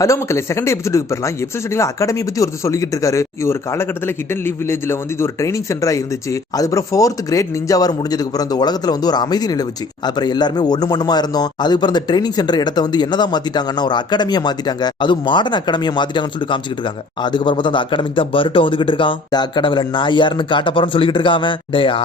Hello மக்களே, second எபிசோடுக்கு போயிடலாம். எபிசோட் ஸ்டார்டிங்ல அகாடமி பத்தி ஒருத்தர் சொல்லிக்கிட்டு இருக்காரு. இது ஒரு காலகட்டத்தில் ஹிடன் லீவ் வில்லேஜ்ல இது ஒரு ட்ரைனிங் சென்டரா இருந்துச்சு. அதுக்கப்புறம் 4th கிரேட் நிஞ்சா வார் முடிஞ்சதுக்கு அப்புறம் இந்த உலகத்துல ஒரு அமைதி நிலவுச்சு. அப்புறம் எல்லாருமே ஒண்ணு மண்ணுமா இருந்தோம். அதுக்கப்புறம் இந்த ட்ரைனிங் சென்டர் இடத்த என்னதான் மாத்திட்டாங்கன்னா ஒரு அகாடமியா மாத்திட்டாங்க. அதுவும் மாடர்ன் அகாடமியா மாத்திட்டாங்கன்னு சொல்லிட்டு காமிச்சிட்டு இருக்காங்க. அதுக்கப்புறம் பார்த்தா அந்த அகாடமிக்கு தான் பருட்டோ வந்துகிட்டு இருக்கான். இந்த அகாடமில நான் யாருன்னு காட்ட போறேன்னு சொல்லிட்டு இருக்கான்.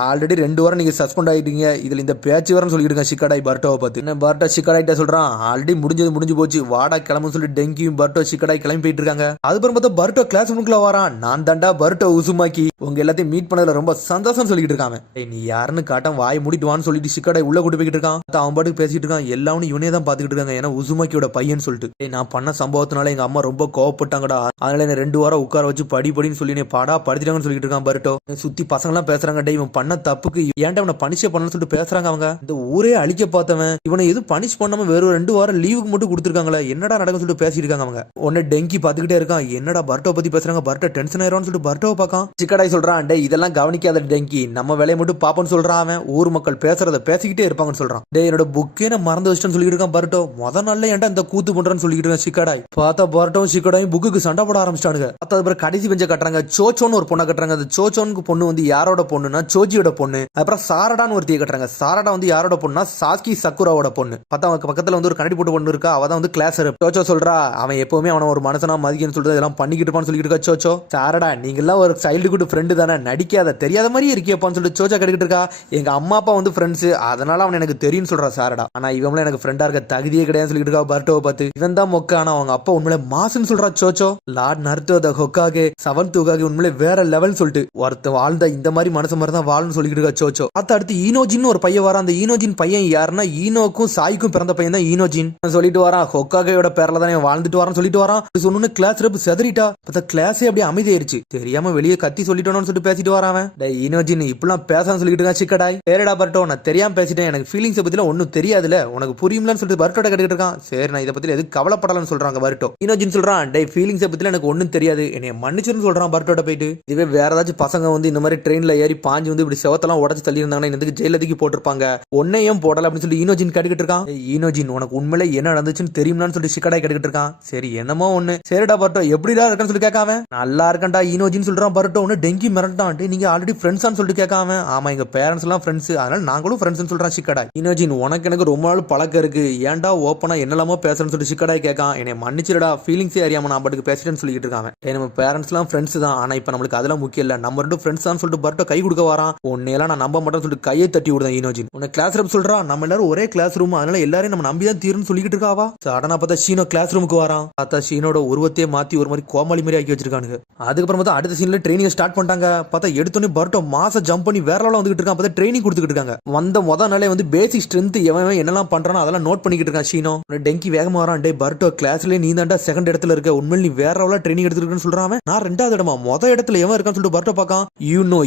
ஆல்ரெடி 2 வாரம் நீங்க சஸ்பெண்ட் ஆயிட்டீங்க, இதுல இந்த பேச்சு வரன்னு சொல்லிட்டு இருக்கான் ஷிக்காடாய் பர்ட்டோவை பார்த்து. என்ன பர்ட்டோ ஷிக்காடாய்ட்ட சொல்றான், ஆல்ரெடி முடிஞ்சு போச்சு, வாடா கிளம்புன்னு சொல்லி டெங்கியும் பர்ட்டோ ஷிக்காடாய் கிளம்பி போயிட்டு இருக்காங்க. அதுக்கப்புறம் பார்த்தா பர்ட்டோ கிளாஸ் ரூமுக்குள்ள வரான். நான் தாண்டா பர்ட்டோ உசுமாக்கி, உங்க எல்லாத்தையும் மீட் பண்ணதுல ரொம்ப சந்தோஷம் சொல்லிட்டு இருக்காங்க. நீ யாருன்னு காட்டம் வாய் மூடிட்டு வான்னு சொல்லிட்டு ஷிக்காடாய் உள்ள கூட்டு போய்கிட்டு இருக்கான். அவன் பாட்டுக்கு பேசிட்டு இருக்கான். எல்லாரும் இவனே தான் பாத்துக்கிட்டு இருக்காங்க, ஏன்னா உசுமாக்கியோட பையன் சொல்லிட்டு. நான் பண்ண சம்பவத்தினால எங்க அம்மா ரொம்ப கோவப்பட்டாங்கடா, அதனால என்ன 2 வாரம் உட்கார வச்சு படின்னு சொல்லி பாடா படுத்திட்டாங்கன்னு சொல்லிட்டு இருக்கான் பர்ட்டோ. சுத்தி பசங்க எல்லாம் பேசுறாங்க, டே இவன் பண்ண தப்புக்கு ஏன்டா இவனை பனிஷ் பண்ணணும்னு சொல்லிட்டு பேசுறாங்க. அவங்க இந்த ஊரே அழிக்க பார்த்தவன் இவனை எதுவும் பனிஷ் பண்ணாம வெறும் 2 வாரம் லீவுக்கு மட்டும் கொடுத்துருக்காங்களே, என்னடா நடக்கும் சொல்லிட்டு பேசிட்டு இருக்காங்க. அவங்க உடனே டெங்கி பாத்துக்கிட்டே இருக்கான். என்னடா பர்ட்டோ பத்தி பேசுறாங்க, பர்ட்டோ டென்ஷன் ஆயிரும் சொல்லிட்டு பர்ட்டோவை பார்க்கான். சிக்கடாய் சொல்றான், டே இதெல்லாம் கவனிக்காத டெங்கி, நம்ம வேலையை மட்டும் பாப்போன்னு சொல்றான். அவன் ஊர் மக்கள் பேசுறத பேசிக்கிட்டே இருப்பாங்கன்னு சொல்றான். டே என்னோட புக்கே நான் மறந்து வச்சிட்டேன்னு சொல்லிட்டு இருக்கான் பர்ட்டோ. முத நாள்ல ஏன்டா இந்த கூத்து பண்றான்னு சொல்லிட்டு இருக்கான் சிக்கடாய். பார்த்தா பர்ட்டோவும் சிக்கடாயும் புக்குக்கு சண்டை போட ஆரம்பிச்சிட்டானுங்க. அப்புறம் கடைசி பெஞ்ச கட்டுறாங்க. சோச்சோன்னு ஒரு பொண்ணை கட்டுறாங்க. அந்த சோச்சோனுக்கு பொண்ணு யாரோட பொண்ணுன்னா சோஜியோட பொண்ணு. அப்புறம் சாரடான்னு ஒருத்தியை கட்டுறாங்க. சாரடா யாரோட பொண்ணுனா சாஸ்கி சக்குராவோட பொண்ணு. பார்த்தா அவனுக்கு பக்கத்துல ஒரு கண்ணாடி போட்டு பொண்ணு இருக்கா, அவ தான் கிளாஸ். சோச்சோ சொல்றா, அவன் எப்பவுமே அவன ஒரு மனுஷனா மதிக்கன்னு சொல்லிட்டு இதெல்லாம் பண்ணிக்கிட்டு இருப்பான்னு சொல்லிட்டு இருக்கா சோச்சோ. சாரடா நீங்க எல்லாம் ஒரு சைல்டுஹுட் ஃப்ரெண்டு தானே, நடிக்காத, தெரியாத மாதிரியே இருக்கியப்பான்னு சொல்லிட்டு சோச்சா கட்டிக்கிட்டு இருக்கா. எங்க அம்மா அப்பா ஃப்ரெண்ட்ஸ், அதனால அவன் எனக்கு தெரியும் சொல்றா சாரடா. ஆனா இவன் எனக்கு ஃப்ரெண்டா இருக்க தகுதியே கிடையாது சொல்லிட்டு இருக்கா பர்ட்டோவை பார்த்து. இவன் தான் மொக்க, ஆனா அவங்க அப்பா உண்மையிலே மாசுன்னு சொல்றா சோச்சோ. லார்ட் நருட்டோ த ஹொக்காகே 7th ஹொக்காகே உண்மையிலே வேற லெவல் சொல்லிட்டு ஒருத்த வாழ்ந்த இந்த மாதிரி மனசு மாதிரி தான் வாழணும்னு சொல்லிட்டு இருக்கா சோச்சோ. அடுத்து ஈனோஜின் ஒரு பையன் வரான். அந்த ஈனோஜின் பையன் யாருன்னா ஈனோக்கும் சாய்க்கும் பிறந்த பையன் தான் ஈனோஜின் சொல்லிட்டு வரான். ஹொக்காகேயோட பேர்ல தான் வாழ்ந்துட்டு வரான்னு சொல்லிட்டு வரான். சொன்னு கிளாஸ் ரப் செதறிட்டா. கிளாஸே அப்படியே அமைதியாயிருச்சு. தெரியாம வெளியே கத்தி சொல்லிட்டோன்னு சொல்லிட்டு பேசிட்டு வரான். ஈனோஜின் இப்பெல்லாம் பேசான்னு சொல்லிட்டு இருக்கா சிக்கடாய். பேரடா பர்ட்டோ, நான் தெரியாம பேசிட்டேன், எனக்கு ஃபீலிங்ஸ் பத்தில ஒன்னும் தெரியாதுல, உனக்கு புரியும்லன்னு சொல்லிட்டு பர்ட்டோட கேட்டுட்டு இருக்கான். சரி நான் இதை பத்தி எதுக்கு கவலைப்படலன்னு சொல்றாங்க பர்ட்டோ. ஈனோஜின் சொல்றான், டே ஃபீலிங்ஸ் பத்தில எனக்கு ஒன்னும் தெரியாது, என்னைய மன்னிச்சுன்னு சொல்றான் பர்ட்டோட போயிட்டு. இதுவே வேற ஏதாச்சும் பசங்க இந்த மாதிரி ட்ரெயின்ல ஏறி பாஞ்சு இப்படி செவத்தெல்லாம் உடச்சு தள்ளி இருந்தாங்கன்னா இந்த ஜெயில தூக்கி போட்டிருப்பாங்க, உன்னையும் போடல அப்படின்னு சொல்லி ஈனோஜின் கேட்டுக்கிட்டு இருக்கான். ஈனோஜின் உனக்கு உண்மையிலே என்ன நடந்துச்சுன்னு தெரியும்னு சொல்லி சிக்கடாய் கேட்டுக்கிட்டு இருக்கான். சரி என்னமோ ஒண்ணு, சரிடா பர்ட்டோ எப்படிடா இருக்கான்னு சொல்லி கேட்காம, நல்லா இருக்கண்டா ஈனோஜின்னு சொல்றான் பர்ட்டோ. ஒன்னு டெங்கி மிரட்டான், நீங்க ஆல்ரெடி ஃப்ரெண்ட்ஸான்னு சொல்லிட்டு கேட்காம, ஆமா எங்க பேரண்ட்ஸ் எல்லாம் ஃப்ரெண்ட்ஸ், அதனால நாங்களும் ஃப்ரெண்ட்ஸ்னு சொல்றான் சிக்கடாய். ஈனோஜின் உனக்கு எனக்கு ரொம்ப நாள் பழக்கம் இருக்கு, ஏன்டா ஓப்பனா என்னெல்லாமோ பேசுறேன்னு சொல்லிட்டு சிக்கடாய் கேட்கான். என்னை மன்னிச்சிடா, ஃபீலிங்ஸே அறியாம நான் பாட்டுக்கு பேசிட்டேன்னு சொல்லிட்டு இருக்காங்க. நம்ம பேரண்ட்ஸ் எல்லாம் ஃப்ரெண்ட்ஸ் தான், ஆனா இப்ப நம்மளுக்கு அதெல்லாம் முக்கியம் இல்ல, நம்ம 2 ஃப்ரெண்ட்ஸ் தான் சொல்லிட்டு பர்ட்டோ கை கொடுக்க வரான். உன்னையெல்லாம் நான் நம்ப மாட்டேன்னு சொல்லிட்டு கையை தட்டி விடுதான் ஈனோஜின். உன்னை கிளாஸ் ரூம் சொல்றான், நம்ம எல்லாரும் ஒரே கிளாஸ் ரூம், அதனால எல்லாரும் நம்ம நம்பிதான் தீருன்னு சொல்லிட்டு இருக்காவா. சடனா பார்த்தா ஷீனோ கிளாஸ் ரூமுக்கு வரான். பார்த்தா ஷீனோட உருவத்தையே மாத்தி ஒரு மாதிரி கோமாளி மாதிரி ஆக்கி வச்சிருக்கானுங்க. அதுக்கப்புறம் பார்த்தா அடுத்த சீன்ல ட்ரைனிங் ஸ்டார்ட் பண்ணிட்டாங்க. பார்த்தா எடுத்தோன்னே பர்ட்டோ மாச ஜம்ப் பண்ணி வேற லெவல்ல வந்துட்டு இருக்கான். பார்த்தா ட்ரைனிங் கொடுத்துட்டு இருக்காங்க. வந்த முத நாளே பேசிக் ஸ்ட்ரென்த் எவன் என்னெல்லாம் பண்றானோ அதெல்லாம் நோட் பண்ணிக்கிட்டு இருக்கான் ஷீனோ. டெங்கி வேகமா வரான். டே பர்ட்டோ கிளாஸ்லயே நீ தாண்டா செகண்ட் இடத்துல இருக்க, உண்மையில நீ வேற லெவல்ல ட்ரைனிங் எடுத்துருக்கன்னு சொல்றான். நான் 2வது இடமா, முத இடத்துல எவன் இருக்கான்னு சொல்லிட்டு பர்ட்டோ பார்க்கான்.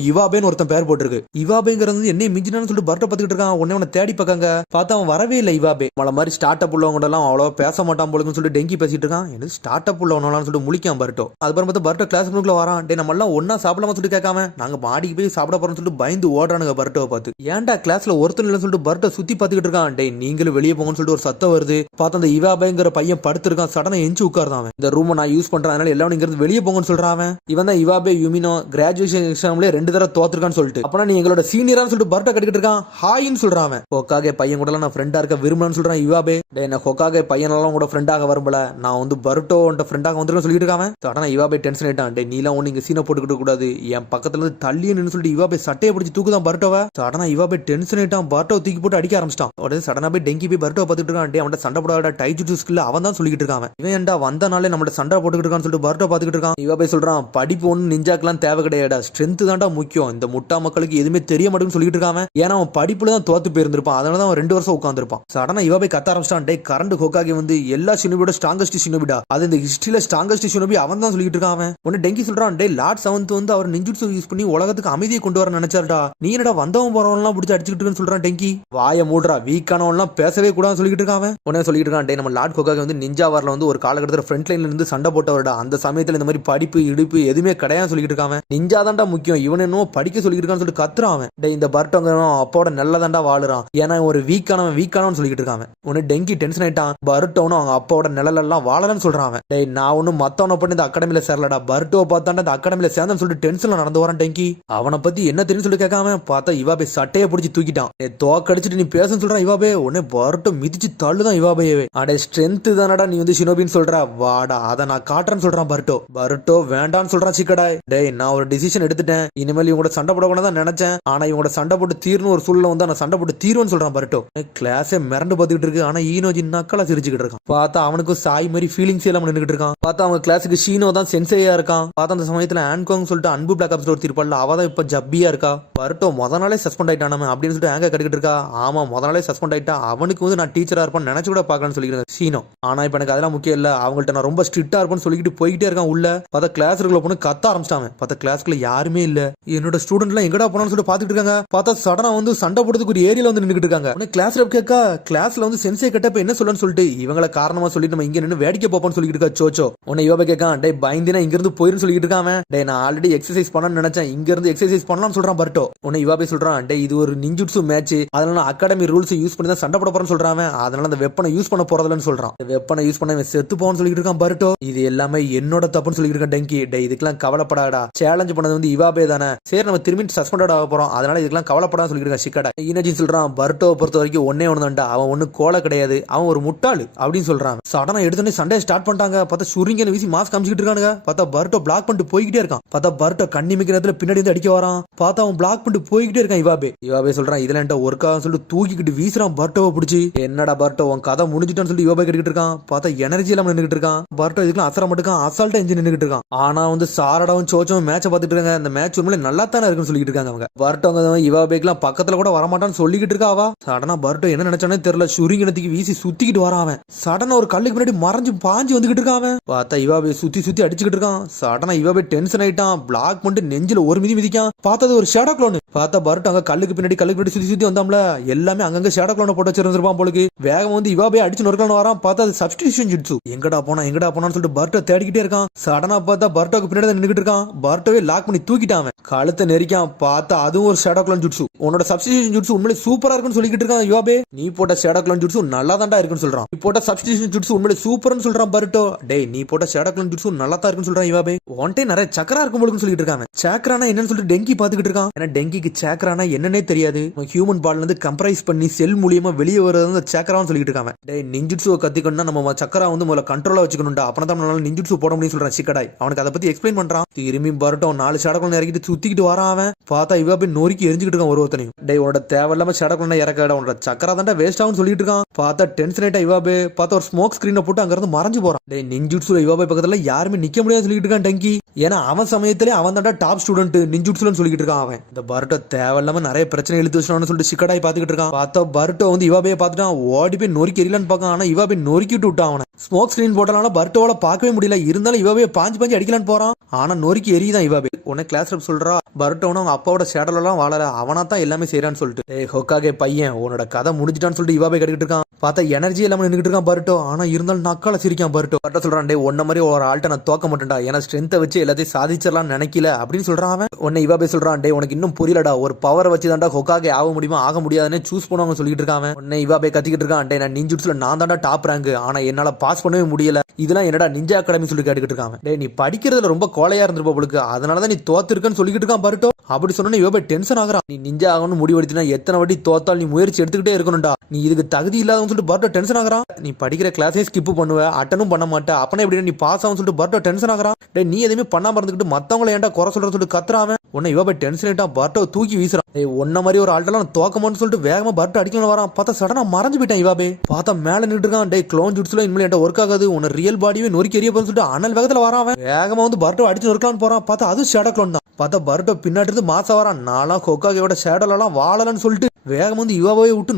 இவாபேன்னு ஒருத்தன் பேர் போட்டுருக்கு. இவாபேங்கிறது என்ன மிஞ்சினான்னு சொல்லிட்டு பர்ட்டோ பார்த்துக்கிட்டு இருக்கான். உன்னை தேடி பார்க்காங்க. பார்த்தா அவன் வரவே இல்லை. இவாபே மலை மாதிரி ஸ்டார்ட் அப் உள்ளவங்க எல்லாம் அவ்வளோ பேச மாட்டான் போலுன்னு சொல்லிட்டு டெங்கி பேசிட்டு இருக்கான். எனக்கு ஸ்டார்ட் அப் உள்ளவனான்னு சொல்லிட்டு முழிக்கான் பர்ட்டோ. அதுக்கப்புறம் பார்த்தா பர்ட்டோ கிளாஸ் ரூமுக்குள்ள வரான். டே நம்ம எல்லாம் ஒன்னா சாப்பிடாம சொல்லிட்டு கேட்காம நாங்க மாடிக்கு போய் சாப்பிட போறோம்னு சொல்லிட்டு பயந்து ஓடுறானுங்க பர்ட்டோவை பார்த்து. ஏன்டா கிளாஸ்ல ஒருத்தர் இல்லைன்னு சொல்லிட்டு பர்ட்டோ சுத்தி பார்த்துக்கிட்டு இருக்கான். டே நீங்களும் வெளியே போங்கன்னு சொல்லிட்டு ஒரு சத்தம் வருது. பார்த்தா அந்த இவாபேங்கிற பையன் படுத்திருக்கான். சடனா எஞ்சி உட்கார்தான். இந்த ரூமை நான் யூஸ் பண்றேன், அதனால எல்லாரும் இங்க இருந்து வெளியே போங்கன்னு சொல்றான். இவன் தான் இவாபே யுமினோ, கிராஜுவேஷன் எக்ஸாம்ல 2 தடவை தோத்துருக்கான்னு சொல்லிட்டு. அப்பனா நீ எங்களோட சீனியரான்னு சொல்லிட்டு பர்ட்டோ கட்டிக்கிட்டு இருக்கான். ஹாயின்னு சொல்றான். ஹொக்காகே பையன் கூட நான் ஃப்ரெண்டா இருக்க விரும்புறேன்னு சொல்றான் இவாபே. நான் ஹொக்காகே பையனெல்லாம் கூட ஃப்ரெண்டாக வரும்பல, நான் பர்ட்டோ ஃப்ரெண்டாக வந்துருக்கேன்னு சொல்லிட்டு இருக்கான். சடனா இவாபே டென்ஷன் ஆயிட்டான். டே நீலாம் ஒண்ணு இங்க சீனை போட்டுக்கிட்டு கூடாது, என் பக்கத்துல இருந்து தள்ளி நின்னு சொல்லிட்டு இவாபே சட்டையை பிடிச்சி தூக்குதான் பர்ட்டோவை. சடனா இவாபே டென்ஷன் ஆயிட்டான். பர்ட்டோ தூக்கி போட்டு அடிக்க ஆரம்பிச்சிட்டான். உடனே சடனா போய் டெங்கி போய் பர்ட்டோ பார்த்துட்டு இருக்கான். டே அவன் சண்டை போடாத டைஜுட்சு ஸ்கில் அவன் தான் சொல்லிட்டு இருக்கான். இவன் ஏன்டா வந்தனாலே நம்ம சண்டை போட்டுக்கிட்டு இருக்கான்னு சொல்லிட்டு பர்ட்டோ பார்த்துக்கிட்டு இருக்கான். இவாபே சொல்றான், படிப்பு ஒண்ணு நிஞ்சாக்கெல்லாம் தேவை கிடையாடா, ஸ்ட்ரென்த் தான்டா முக்கியம், இந்த முட்டா மக்களுக்கு எதுவுமே தெரிய மாட்டேன்னு சொல்லிட்டு இருக்கான். ஏன்னா அவன் படிப்புல தான் தோத்து போயிருந்திருப்பான், அதனால தான் அவன் 2 வருஷம் உட்காந்துருப்பான். சடனா இவாபே கத்த ஆரம்பிச்சிட்டான். டே கரண்ட் ஹொக்காகே எல்லா ஷினோபியோட ஸ்ட்ராங்கஸ்ட் ஷினோபிடா, அது இந்த ஹிஸ்டரியில ஸ்ட்ராங்கஸ்ட் ஷினோபி அவன் தான் சொல்லிட்டு இருக்கான். உடனே டெங்கி சொல்றான், டே லார்ட் 7th அவர் நிஞ்சுட்சு யூஸ் பண்ணி உலகத்துக்கு அமைதியை கொண்டு வர நினைச்சாருடா, நீ என்னடா வந்தவன் போறவன் எல்லாம் பிடிச்சி அடிச்சுக்கிட்டு சொல்றான். டெங்கி வாய மூடுறா, வீக்கானவன் எல்லாம் பேசவே கூடாதுன்னு சொல்லிட்டு இருக்கான். உடனே சொல்லிட்டு இருக்கான், டே நம்ம லார்ட் ஹொக்காகே நிஞ்சா வார்ல ஒரு காலகட்டத்தில் ஃப்ரண்ட் லைன்ல இருந்து சண்டை போட்டவர்டா, அந்த சமயத்துல இந்த மாதிரி படிப்பு இடுப்பு எதுவுமே கிடையாது சொல்லிட்டு இருக்கான். நிஞ்சா தாண்டா முக்கியம், இவன் இன்னும் படிக்க சொல்லிட்டு இருக்கான்னு சொல்லிட்டு கத்துறான். டே இந்த பர்ட்டோங்க அப்போட நல்லதாண்டா வாழுறான், ஏன்னா ஒரு வீக்கானவன் சொல்லிட்டு இருக்கான். உடனே டெங்கி டென்ஷன் ஆயிட்டான். பர்ட்டோனும் அவங்க அப்பாவோட நிழலெல்லாம் எல்லாம் வாழலன்னு சொல்றான் அவன். டேய் நான் ஒன்னும் மத்தவனை பண்ணி இந்த அகாடமில சேரலடா, பர்ட்டோ பார்த்தாண்டா இந்த அகாடமில சேர்ந்தன்னு சொல்லிட்டு டென்ஷன்ல நடந்து வரான் டெங்கி. அவனை பத்தி என்ன தெரியும் சொல்லி கேட்காம பார்த்தா இவாபே சட்டையை பிடிச்சி தூக்கிட்டான். தோக்கடிச்சிட்டு நீ பேசன்னு சொல்றான் இவாபே. உடனே பர்ட்டோ மிதிச்சு தள்ளுதான் இவாபேவே. அடே ஸ்ட்ரென்த் தானடா நீ வந்து ஷினோபின்னு சொல்ற, வாடா அதை நான் காட்டுறேன்னு சொல்றான் பர்ட்டோ. பர்ட்டோ வேண்டான்னு சொல்றான் சிக்கடாய். டேய் நான் ஒரு டிசிஷன் எடுத்துட்டேன், இனிமேல் இவங்க சண்டை போடக்கூடாது தான் நினைச்சேன், ஆனா இவங்க சண்டை போட்டு தீர்னு ஒரு சூழ்நிலை வந்து நான் சண்டை போட்டு தீர்வுன்னு சொல்றான் பர்ட்டோ. கிளாஸே மிரண்டு பார்த்துக்கிட்டு இருக்கு. ஆனா ஈனோஜி நக்கலா சிரிச்சுக்கிட்டு இருக்கான். பார்த்தா அவனுக்கு சாய் மாதிரி ஃபீலிங்ஸ் எல்லாம் நின்றுட்டு இருக்கான். பார்த்தா அவங்க கிளாஸுக்கு ஷீனோ தான் சென்சேயா இருக்கான். பார்த்தா அந்த சமயத்துல ஆன்கோங் சொல்லிட்டு அன்பு பிளாக் ஆப்ஸ் ஒரு தீர்ப்பாள் அவ தான் இப்ப ஜப்பியா இருக்கா. பர்ட்டோ முத நாளே சஸ்பெண்ட் ஆயிட்டான் அப்படின்னு சொல்லிட்டு ஆங்க கட்டிக்கிட்டு இருக்கா. ஆமா முத நாளே சஸ்பெண்ட் ஆயிட்டா, அவனுக்கு வந்து நான் டீச்சரா இருப்பேன் நினைச்சு கூட பாக்கலாம்னு சொல்லிக்கிறேன் ஷீனோ. ஆனா இப்ப எனக்கு அதெல்லாம் முக்கியம் இல்ல, அவங்கள்ட்ட நான் ரொம்ப ஸ்ட்ரிக்டா இருப்பேன்னு சொல்லிட்டு போய்கிட்டே இருக்கான் உள்ள. பார்த்தா கிளாஸ் இருக்குள்ள பொண்ணு கத்த ஆரம்பிச்சிட்டாங்க. பார்த்தா கிளாஸ்க்குள்ள யாருமே இல்ல. என்னோட ஸ்டூடெண்ட் எல்லாம் எங்கடா போனான்னு சொல்லிட்டு பாத்துட்டு இருக்காங்க. பார்த்தா சடனா வந்து சண்டை போடுறதுக்கு ஒரு ஏரியால வந்து நின்னுட்டு இருக்காங்க. கிளாஸ் ரப் கேட்கா கிளாஸ்ல வந்து சென்சே கிட்ட என்ன சொல்லணும்னு சொல்லிட்டு இவங்கள காரணமா சொல்லிட்டு நம்ம இங்க நின்று வேடிக்கை பார்ப்போம்னு சொல்லிட்டு இருக்கா சோச்சோ. உன்னை இவ கேட்கான். டே பயந்தினா இங்க இருந்து போயிருந்து சொல்லிட்டு இருக்கான். டே நான் ஆல்ரெடி எக்ஸசைஸ் பண்ணணும்னு நினைச்சேன், இங்க இருந்து எக்ஸசைஸ் பண்ணலாம்னு சொல்றான் பர்ட்டோ. உன்னை இவ போய் சொல்றான். டே இது ஒரு நிஞ்சுட்சு மேட்ச், அதனால அகாடமி ரூல்ஸ் யூஸ் பண்ணி தான் சண்டை போட போறேன்னு சொல்றான். அதனால அந்த வெப்பனை யூஸ் பண்ண போறதுலன்னு சொல்றான். வெப்பனை யூஸ் பண்ண செத்து போன்னு சொல்லிட்டு இருக்கான் பர்ட்டோ. இது எல்லாமே என்னோட தப்புன்னு சொல்லிட்டு இருக்கான் டெங்கி. டே இதுக்கெல்லாம் கவலைப்படாடா, சேலஞ்ச் பண்ணது வந்து இவாபே தானே, சரி நம்ம திரும்பி சஸ்பெண்ட் ஆக போறோம், அதனால இதுக்கெல்லாம் கவலைப்படாத சொல்லிட்டு இருக்கான் சிக்கடா. ஈனஜின்னு சொல்றான். பர்ட்டோவை பொறுத்த வரைக்கும் ஒன்னே ஒண்ணுதான்டா, அவன் ஒண்ணு கோலை கிடையாது, அவன் ஒரு முட்டாளு அப்படின்னு சொல்றான். சடனா எடுத்தோடனே சண்டையை ஸ்டார்ட் பண்ணிட்டாங்க. பார்த்தா சுருங்கன்னு வீசி மாஸ்க் காமிச்சிட்டு இருக்கானுங்க. பார்த்தா பர்ட்டோ பிளாக் பண்ணிட்டு போய்கிட்டே இருக்கான். பார்த்தா பர்ட்டோ கண்ணி மிக்கிறதுல பின்னாடி வந்து அடிக்க வரான். பார்த்தா அவன் பிளாக் பண்ணிட்டு போய்கிட்டே இருக்கான். இவாபே சொல்றான் இதுல என்கிட்ட ஒர்க் ஆகும் சொல்லிட்டு தூக்கிக்கிட்டு வீசுறான் பர்ட்டோவை பிடிச்சி. என்னடா பர்ட்டோ உன் கதை முடிஞ்சிட்டான்னு சொல்லி இவாபே கேட்டுக்கிட்டு இருக்கான். பார்த்தா எனர்ஜி எல்லாம் நின்றுட்டு இருக்கான். பர்ட்டோ இதுக்கெல்லாம் அசர மட்டும் அசால்ட்டா எஞ்சி நின்றுட்டு இருக்கான். ஆனா வந்து சாரடாவும் சோச்சும் மேட்சை பார்த்துட்டு இருக்காங்க. அந்த மேட்ச் உண்மையிலே நல்லா தானே இருக்குன்னு சொல்லிட்டு இருக்காங்க அவங்க. பர்ட்டோ இவாபேக்கெல்லாம் பக்கத்துல கூட வரமாட்டான்னு சொல்லிக்கிட்டு இருக்கா. அவ சடனா பர்ட்டோ என்ன நினைச்சானே தெரியல, சுருங்கினத்துக்கு வீசி சுத்திக்கிட்டு வரான். சடனா ஒரு கல்லுக்கு முன்னாடி மறைஞ்சு பாஞ்சு வந்துகிட்டு இருக்கான். பார்த்தா இவாபே சுத்தி சுத்தி அடிச்சுக்கிட்டு இருக்கான். சடனா இவாபே டென்ஷன் ஆயிட்டான். பிளாக் பண்ணிட்டு நெஞ்சில ஒரு மிதி மிதிக்கான். பார்த்தது ஒரு ஷேடோ க்ளோன். பார்த்தா பர்ட்டோ அங்க கல்லுக்கு பின்னாடி சுத்தி சுத்தி வந்தாம்ல, எல்லாமே அங்கங்க ஷேடோ க்ளோனை போட்டு வச்சிருந்திருப்பான் போலுக்கு. வேகம் வந்து இவாபே அடிச்சு நொறுக்கலான்னு வரான். பார்த்தா அது சப்ஸ்டிடியூஷன் ஜுட்சு. எங்கடா போனான்னு சொல்லிட்டு பர்ட்டோ தேடிக்கிட்டே இருக்கான். சடனா பார்த்தா பர்ட்டோக்கு பின்னாடி நின்னுகிட்டு இருக்கான். பர்ட்டோவே லாக் பண்ணி தூக்கிட்டான். கழுத்தை நெரிக்கான். பார்த்தா அதுவும் ஒரு ஷேடோ க்ளோன் ஜுட்சு. உன்னோட சப்ஸ்டிடியூஷன் ஜுட்சு உண்மையிலே சூப்பரா இருக்குன்னு சொல்லிக்கிட்டு இருக்கான் இவாபே. நீ போட்ட ஷேடோ க்ளோன் ஜுட்சு நல்லா தான்டா இருக்குன்னு சொல்றான். நீ போட்ட சப்ஸ்டிடியூஷன் ஜுட்சு உண்மையிலே சூப்பர்னு சொல்றான் பர்ட்டோ. டேய் நீ போட்ட ஷேடோ க்ளோன் ஜுட்சு நல்லா தான் இருக்குன்னு சொல்றான் இவாபே. ஒன்டே நிறைய சக்கரா இருக்கும் போலுன்னு சொல்லிட்டு இருக்காங்க. சக்கரானா என்னன்னு சொல்லிட்டு டெங்கி பாத்துக்கிட்டு இருக்கான். ஏன்னா டெங்கிக்கு சக்கரானா என்னன்னே தெரியாது. ஹியூமன் பால்ல இருந்து கம்ப்ரைஸ் பண்ணி செல் மூலியமா வெளியே வரது சக்கரான்னு சொல்லிட்டு இருக்காங்க. டேய் நிஞ்சுட்சுவை கத்திக்கணும்னா நம்ம சக்கரா வந்து முதல்ல கண்ட்ரோலா வச்சுக்கணும்டா, அப்பதான் நம்மளால நிஞ்சுட்சு போட முடியும்னு சொல்றான் சிக்கடாய். அவனுக்கு அதை பத்தி எக்ஸ்பிளைன் பண்றான். திரும்பி பர்ட்டோ 4 ஷேடோ க்ளோன் இறக்கிட்டு சுத்திக்கிட்டு வரான். அவன் பார்த்தா இவாபே நொறுக்கி எரிஞ்சுக்கிட்டு இருக்கான் ஒருத்தனையும். டேய் உன்னோட தேவையில்லாம ஷேடோ க்ளோன் இறக்கடா, உன்னோட சக்கரா தான்டா வேஸ்ட் ஆகும்னு சொல்லிட்டு இருக்கான். பார்த்தா டென்ஷன் ஆயிட்டா இவாபே. பார்த்தா ஒரு ஸ்மோக் ஸ்கிரீனை போட்டு அங்க இருந்து மறைஞ்சு போறான். டேய் நிஞ்சுட்சுல இவாபே பக்கத்துல யாருமே நிக்க முடியாது சொல்லிட்டு இருக்கான் டெங்கி. ஏன்னா அவன் சமயத்திலே அவன் தான்டா டாப் ஸ்டூடெண்ட் நிஞ்சுட்சுலன்னு சொல்லிட்டு இருக்கான். அவன் இந்த பர்ட்டோ தேவையில்லாம நிறைய பிரச்சனை இழுத்து வச்சுனான்னு சொல்லிட்டு சிக்கடாய் பாத்துக்கிட்டு இருக்கான். பார்த்தா பர்ட்டோ வந்து இவாபே பார்த்துட்டான். ஓடி போய் நொறுக்கி எரியலான்னு பார்க்கான். ஆனா இவாபே நொறுக்கிட்டு விட்டான் அவனை. ஸ்மோக் ஸ்கிரீன் போட்டாலும் பர்ட்டோவால பார்க்கவே முடியல. இருந்தாலும் இவாபே பாஞ்சு அடிக்கலான்னு போறான். ஆனா நொறுக்கி எரியுதான் இவாபே. உடனே கிளாஸ் ரப் சொல்றா பர்ட்டோன்னு அவங்க அப்பாவோட ஷேடோல எல்லாம் வாழல, அவனா தான் எல்லாமே செய்யறான்னு சொல்லிட்டு. ஏய் ஹொக்காகே பையன் உன்னோட கதை முடிஞ்சிட்டான்னு சொல்லிட்டு இவாபே கட்டிக்கிட்டு இருக்கான். பார்த்தா எனர்ஜி இல்லாம நின்னுட்டு இருக்கான் பர்ட்டோ. ஆனா இருந்தாலும் நக்கால சிரிக்கான் பர்ட்டோ. பர்ட்டோ சொல்றான் டே ஒன்ன மாதிரி ஒரு ஆள்கிட்ட நான் தோக்க மாட்டேன்டா, ஏன்னா ஸ்ட்ரென்த்தை வச்சு எல்லாத்தையும் சாதிச்சிடலாம் நினைக்கல அப்படின்னு சொல்றான் அவன். உன்னை இவாபே சொல்றான் டே உனக்கு இன்னும் புரியலடா, ஒரு பவரை வச்சு தான்டா ஹொக்காகே ஆக முடியுமா ஆக முடியாதுன்னு சூஸ் பண்ணுவாங்க சொல்லிட்டு இருக்கான். உன்னை இவாபே கத்திக்கிட்டு இருக்கான். டே நான் நிஞ்சுட்ஸ்ல நான் தான்டா டாப் ரேங்க், ஆனா என்னால பாஸ் பண்ணவே முடியல, இதெல்லாம் என்னடா நிஞ்சா அகாடமி சொல்லி கேட்டுக்கிட்டு இருக்கான். டே நீ படிக்கிறதுல ரொம்ப கோலையா இருந்திருப்ப போலுக்கு, அதனாலதான் நீ தோத்துருக்கன்னு சொல்லிக்கிட்டு இருக்கான் பர்ட்டோ. அப்படி சொன்னா இவாபே டென்ஷன் ஆகுறான். நீ நிஞ்சா ஆகணும்னு முடிவெடுத்தினா எத்தனை வாட்டி தோத்தால் நீ முயற்சி எடுத்துக்கிட்டே இருக்கணும்டா, நீ இதுக்கு தகுதி இல்லாதவன்னு சொல்லிட்டு பர்ட்டோ டென்ஷன் ஆகுறான். நீ படிக்கிற கிளாஸே ஸ்கிப் பண்ணுவ, அட்டனும் பண்ண மாட்டேன், அப்பனே எப்படி நீ பாஸ் ஆகும் சொல்லிட்டு பர்ட்டோ டென்ஷன் ஆகுறான். டே நீ எதுவுமே பண்ணாம இருந்துக்கிட்டு மத்தவங்களை ஏன்டா குறை சொல்ற சொல்லிட்டு கத்துறான். உன்னை இவாபே டென்ஷன் ஆயிட்டான். பர்ட்டோ தூக்கி வீசுறான். ஏய் ஒன்ன மாதிரி ஒரு ஆள்டெல்லாம் தோக்கமான்னு சொல்லிட்டு வேகமா பர்ட்டோ அடிக்கணும் வரான். பார்த்தா சடனா மறைஞ்சு போயிட்டான் இவாபே. பார்த்தா மேல நின்று இருக்கான். டே க்ளோன் ஜுட்ஸ்ல இனிமேல் என்கிட்ட ஒர்க் ஆகாது, உன்ன ரியல் பாடியே நொறுக்கி எரிய போன்னு சொல்லிட்டு அனல் வேகத்துல வரான். வேகமா வந்து பர்ட்டோ அடிச்சு நொறுக்கலான்னு போறான். பார்த்தா அது ஷேடோ க்ளோன் தான். பார்த்தா பர்ட்டோ பின்னாடி இருந்து மாசா வரான். நான்லாம் ஹொக்காகேவோட ஷேடோல எல்லாம் வாழலன்னு சொல்லிட்டு வேகம் வந்து இவாவே விட்டு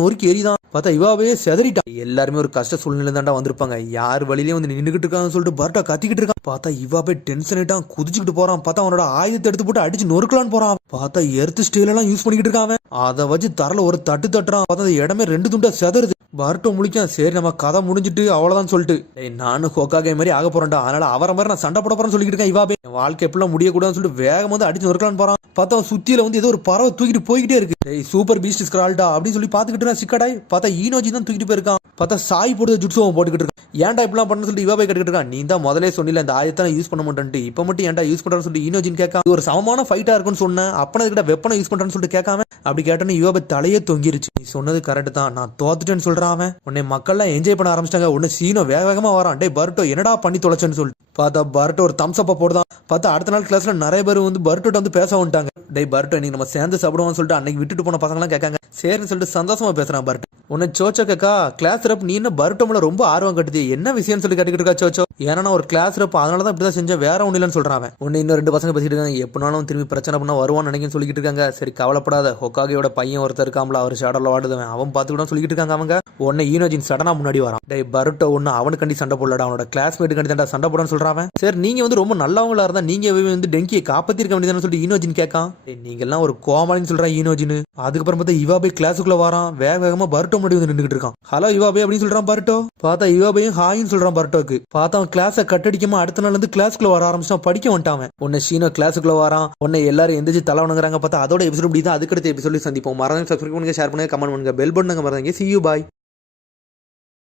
நொறுக்கு எரிதான். பார்த்தா இவாவே செதறிட்டான். எல்லாருமே ஒரு கஷ்ட சூழ்நிலை தாண்டா வந்திருப்பாங்க, யார் வழியிலேயே வந்து நின்றுகிட்டு இருக்கான்னு சொல்லிட்டு பர்ட்டோ கத்திக்கிட்டு இருக்கான். பார்த்தா இவாவே டென்ஷன் ஆயிட்டான், குதிச்சுக்கிட்டு போறான். பார்த்தா அவனோட ஆயுதத்தை எடுத்து போட்டு அடிச்சு நொறுக்கலான்னு போறான். பார்த்தா எர்த் ஸ்டீல் எல்லாம் யூஸ் பண்ணிக்கிட்டு இருக்கான். அதை வச்சு தரல ஒரு தட்டு தட்டுறான். பார்த்தா இடமே 2 துண்டா செதறுது. பருட்டோ முழிக்கான். சரி நம்ம கதை முடிஞ்சிட்டு அவ்வளவுதான் சொல்லிட்டு நானும் ஹோக்காகே மாதிரி ஆக போறேன்டா, அதனால அவரை மாதிரி நான் சண்டை போட போறேன்னு சொல்லிட்டு இருக்கேன். இவாபே என் வாழ்க்கை எப்படிலாம் முடியக்கூடாதுன்னு சொல்லிட்டு வேகம் வந்து அடிச்சு நொறுக்கலான்னு போறான். பார்த்தா சுத்தியில வந்து ஏதோ ஒரு பறவை தூக்கிட்டு போய்கிட்டே இருக்கு. சூப்பர் பீஸ்ட் ஸ்கிரால்டா அப்படின்னு சொல்லி பாத்துக்கிட்டு சிக்கடாய் பார்த்தா ஈனோஜி தான் தூக்கிட்டு போயிருக்கான். பார்த்தா சாய் போட்டு ஜுட்சுவம் போட்டுக்கிட்டு இருக்கான். ஏன்டா இப்பெல்லாம் பண்ணு சொல்லிட்டு இவாபே கேட்டுக்கிட்டு இருக்கான். நீ தான் முதலே சொன்னில இந்த ஆயத்தை யூஸ் பண்ண மாட்டேன்ட்டு, இப்ப மட்டும் ஏன்டா யூஸ் பண்றான்னு சொல்லிட்டு ஈனோஜின் கேட்க, ஒரு சமமான ஃபைட்டா இருக்குன்னு சொன்னேன், அப்பன கிட்ட வெப்பனை யூஸ் பண்றான்னு சொல்லிட்டு கேட்காம அப்படி கேட்டோன்னு இவாபே தலையே தொங்கிருச்சு. நீ சொன்னது கரெக்ட் தான், நான் தோத்துட்டேன்னு சொல்றான் அவன். உன்னை மக்கள்லாம் என்ஜாய் பண்ண ஆரம்பிச்சிட்டாங்க. உன்னை சீனோ வேக வேகமா வரான். டே பருட்டோ என்னடா பண்ணி தொலைச்சேன்னு சொல்லிட்டு பார்த்தா பருட்டோ ஒரு தம்ஸ் அப்ப போடுதான். பார்த்தா அடுத்த நாள் கிளாஸ்ல நிறைய பேர் வந்து பருட்டோட்ட வந்து பேச வந்துட்டாங்க. டே பருட்டோ நீ நம்ம சேர்ந்து சாப்பிடுவோம்னு சொல்லிட்டு அன்னைக்கு விட்டுட்டு போன பசங்களாம் கேட்காங்க. சரின்னு சொல்லிட்டு சந்தோஷமா பேசுறான் பருட்டோ. உன்னை சோச்சோ கேக்கா கிளாஸ் ரப் நீ என்ன பருட்டோ மேல ரொம்ப ஆர்வம் கட்டுது, என்ன விஷயம்னு சொல்லி கேட்டுக்கிட்டு இருக்கா சோச்சோ. ஏன்னா நான் ஒரு கிளாஸ் ரப், அதனாலதான் இப்படிதான் செஞ்சேன், வேற ஒண்ணு இல்லைன்னு சொல்றான். உன்னை இன்னும் 2 பசங்க பேசிட்டு இருக்காங்க. எப்படினாலும் திரும்பி பிரச்சனை பண்ண வருவான்னு நினைக்கன்னு சொல்லிட்டு இருக்காங்க. சரி கவலைப்படாத, ஹொக்காகேயோட பையன் ஒருத்தர் இருக்காமல, அவர் ஷேடோல வாடுதவன், அவன் பாத்துக்கிட்டு சொல்லிட்டு இருக்காங்க அவங்க. உன்னை ஈனோஜின் சடனா முன்னாடி வரான். டே பருட்டோ ஒன்னு அவனுக்கண்டி சண்டை போடலடா, அவனோட கிளாஸ்மேட்டு கண்டி தான் சண்டை போடான்னு சொல்றான். சரி நீங்க வந்து ரொம்ப நல்லவங்களா இருந்தா நீங்க வந்து டெங்கியை காப்பாத்திருக்க வேண்டியதான்னு சொல்லிட்டு ஈனோஜின் கேட்கான். நீங்க எல்லாம் ஒரு கோமாளின்னு சொல்றான் ஈனோஜின். அதுக்கப்புறம் பார்த்தா இவாபே கிளாஸுக்குள்ள வரான். வேக வேகமா பருட்டோ முன்னாடி வந்து நின்றுட்டு இருக்கான். ஹலோ இவாபே அப்படின்னு சொல்றான் பருட்டோ. பார்த்தா இவாபையும் ஹாயின்னு சொல்றான் பருட்டோக்கு. பார்த்தா அவன் கிளாஸை கட்டடிக்காம அடுத்த நாள் வந்து கிளாஸ்க்குள்ள வர ஆரம்பிச்சான், படிக்க வந்துட்டான். உன்னை ஷீனோ கிளாஸுக்குள்ள வரான். உன்னை எல்லாரும் எந்திரிச்சு தலை வணங்குறாங்க. பார்த்தா அதோட எபிசோட் முடியுது. அதுக்கடுத்து எபிசோட சந்திப்போம். மறந்து சப்ஸ்கிரைப் பண்ணுங்க, ஷேர் பண்ணுங்க, கமெண்ட் பண்ணுங்க, பெல் பட்டனுங்க மறந்துங்க. See you, bye.